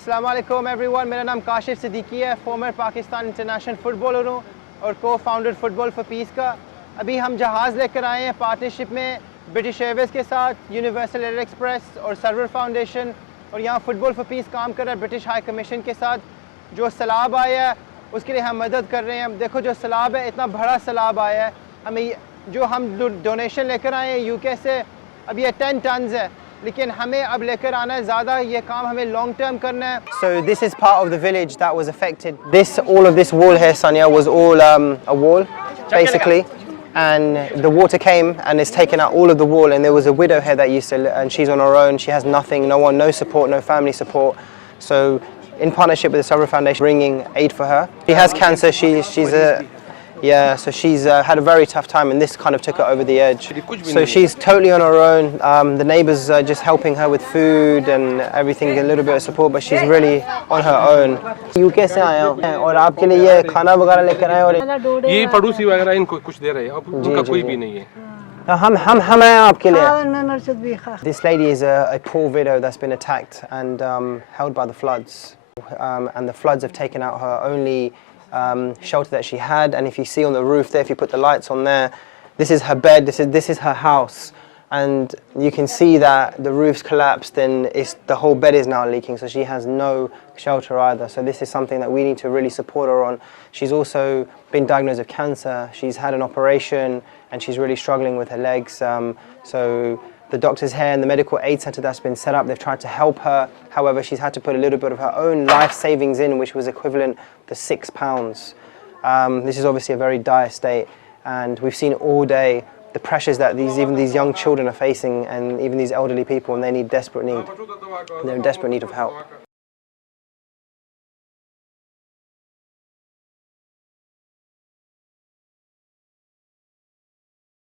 अस्सलाम वालेकुम एवरीवन, मेरा नाम काशिफ सिद्दीकी है। फॉर्मर पाकिस्तान इंटरनेशनल फुटबॉलर हूँ और को-फाउंडर फुटबॉल फॉर पीस का। अभी हम जहाज़ लेकर आए हैं पार्टनरशिप में ब्रिटिश एयरवेज़ के साथ, यूनिवर्सल एयर एक्सप्रेस और सर्वर फाउंडेशन, और यहाँ फुटबॉल फॉर पीस काम कर रहा है ब्रिटिश हाई कमीशन के साथ। जो सैलाब आया है उसके लिए हम मदद कर रहे हैं। देखो जो सैलाब है, इतना बड़ा सैलाब आया है। हमें जो हम डोनेशन लेकर आए हैं यूके से, अब ये 10 टन्स है, लेकिन हमें अब लेकर आना है ज़्यादा। ये काम हमें लॉन्ग टर्म करना है। So this is part of the village that was affected. All of this wall here, Sanya, was all a wall, basically. And the water came and it's taken out all of the wall. And there was a widow here that used to, and she's on her own. She has nothing, no support, no family support. So in partnership with the Sarwar Foundation, bringing aid for her. She has cancer. So she's had a very tough time, and this kind of took her over the edge. So she's totally on her own. The neighbours are just helping her with food and everything, a little bit of support, but she's really on her own. UK से आया हूँ और आपके लिए ये खाना वगैरह लेकर आए और ये पड़ोसी वगैरह इनको कुछ दे रहे हैं, अब उनका कोई भी नहीं है। हम आए आपके लिए। This lady is a poor widow that's been attacked and held by the floods, and the floods have taken out her only shelter that she had. And if you see on the roof there, if you put the lights on there, this is her bed, this is her house, and you can see that the roof's collapsed and the whole bed is now leaking, so she has no shelter either. So this is something that we need to really support her on. She's also been diagnosed with cancer, she's had an operation, and she's really struggling with her legs. So the doctors here and the medical aid centre that's been set up, they've tried to help her. However, she's had to put a little bit of her own life savings in, which was equivalent to £6. This is obviously a very dire state, and we've seen all day the pressures that even these young children are facing, and even these elderly people, and they're in desperate need of help.